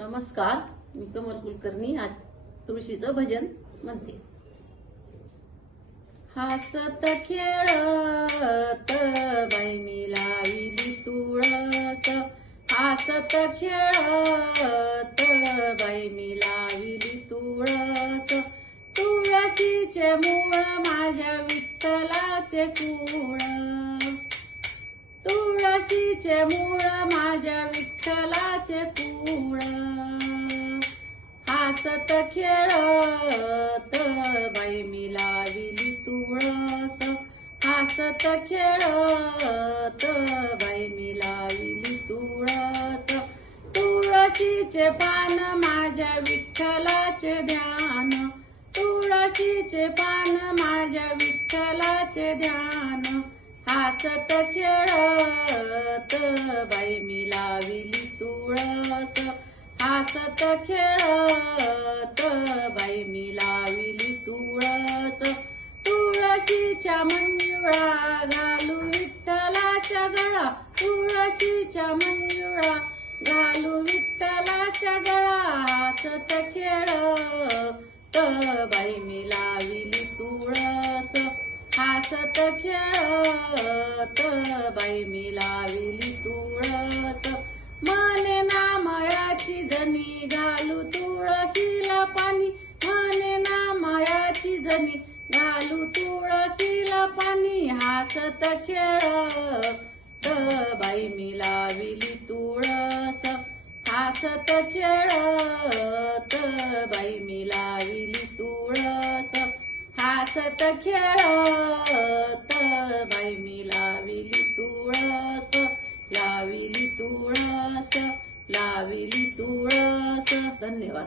नमस्कार, मी कमल कुलकर्णी आज तुळशीचं भजन म्हणते। हसत खेळत बाई मी लाविली तुळस, हसत खेळत बाई मी लाविली तुळस। तुळशीचे मूळ माझ्या विठ्ठलाचे कुळ, तुळशीचे मूळ माझ्या विठ्ठलाचे कुळ। हसत खेळत बाई मी लाविली तुळस, हसत खेळत बाई मी लाविली तुळस। तुळशीचे पान माझ्या विठ्ठलाचे ध्यान, तुळशीचे पान माझ्या विठ्ठलाचे ध्यान। हसत खेळत बाई मी लाविली तुळस, हसत खेळत बाई मी लाविली तुळस। तुळशीच्या मंजुळा घालू विठ्ठलाच्या गळा, तुळशीच्या मंजुळा घालू विठ्ठलाच्या गळा। हसत खेळत बाई मी लाविली तुळस, हसत खेळत बाई मी लाविली तुळस। मने नामयाची जनी घालू तुळशीला पाणी, मने नामयाची जनी घालू तुळशीला पाणी। हसत खेळत बाई मी लाविली तुळस, हसत खेळत बाई मी लाविली तुळस। हसत खेळत बाई मी लाविली तुळस, लाविली तुळस, लाविली तुळस। धन्यवाद।